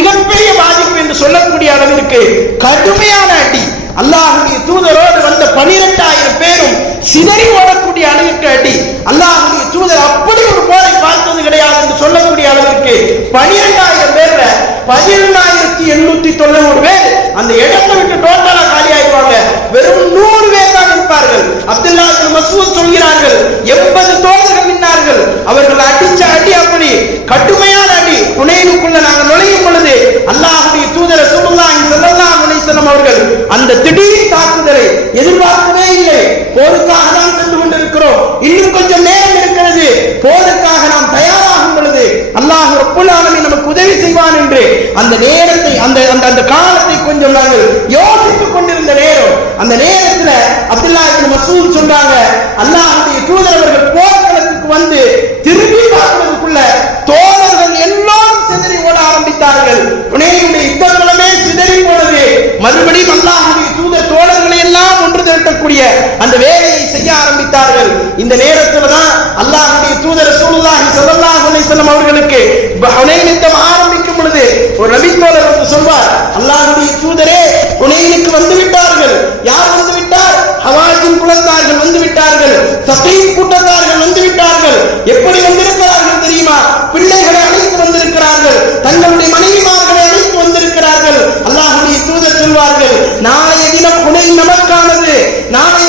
மிகப்பெரிய பாதிப்பு என்று சொல்லக்கூடிய அளவிற்கு கடுமையான அடி. அல்லாஹுடைய தூதரோடு வந்த பனிரெண்டாயிரம் பேரும் சிதறி ஓடக்கூடிய அளவிற்கு அடி. அல்லாஹுடைய தூதர் அப்படி ஒரு போரை பார்த்தது கிடையாது என்று சொல்லக்கூடிய அளவிற்கு பனிரெண்டாயிரம் பேர்ல பதினெண்ணாயிரத்தி எண்ணூத்தி தொண்ணூறு பேர் அந்த இடத்தை விட்டு டோட்டலா காலி ஆயிடுவாங்க வெறும் நூறு பேர் தான் இருப்பார்கள் அப்துல்லா இப்னு மஸ்ஊத் சொல்கிறார்கள் எண்பது தோழர்கள் நின்றார்கள் அவர்கள் அடிச்ச அடி அப்படி கடுமையான அடி புனேனுக்குள்ள நாங்கள் நுழையும் பொழுது அல்லாஹுடைய தூதர் ரசூலுல்லாஹி ஸல்லல்லாஹு அலைஹி வஸல்லம் அவர்கள் அந்த திடீர் தாக்குதலை எதிர்பார்க்கவே இல்லை. போருக்காக தான் சென்று கொண்டிருக்கிறோம். இன்னும் கொஞ்சம் நேரம் இருக்கிறது. போருக்காக நாம் தயாராகும் பொழுது அல்லாஹ் ரப்புல் நமக்கு உதவி செய்வான் என்று அந்த நேரத்தை அந்த அந்த அந்த காலத்தை கொஞ்சம் நாங்கள் யோசித்துக் கொண்டிருந்த நேரம். அந்த நேரத்துல அப்துல்லா இப்னு சொல்றாங்க அல்லாஹுடைய தூதர் அவர்கள் போர்க்களத்துக்கு வந்து திரும்பி பார்க்கிறதுக்குள்ள தோழர்கள் எல்லாம் சிதறி ஓட ஆரம்பித்தார்கள். புனேயுடைய யுத்த மறுபடியும் அல்லாஹுடைய தூதர் தோழர்களை எல்லாம் ஒன்று திரட்டக்கூடிய அந்த வேலையை செய்ய ஆரம்பித்தார்கள். இந்த நேரத்தில் தான் அல்லாஹுடைய தூதர் சூழ்நாகி சல்லாஹ் அலிசல்லம் அவர்களுக்கு யுத்தம் ஆரம்பிக்கும் பொழுது ஒரு நபி தோழர் வந்து சொல்வார் அல்லாஹுடைய தூதரே உனையினுக்கு வந்து விட்டார்கள். யார் வந்து விட்டார்? ஹவாஜின் குலத்தார்கள் வந்து விட்டார்கள். சத்தையின் கூட்டத்தார்கள் வந்து விட்டார்கள். எப்படி வந்திருக்கிறார்கள் தெரியுமா? பிள்ளைகளை அழைத்து வந்திருக்கிறார்கள். தங்களுடைய மனைவி நாளைய தினம் புனை நமக்கானது நாளை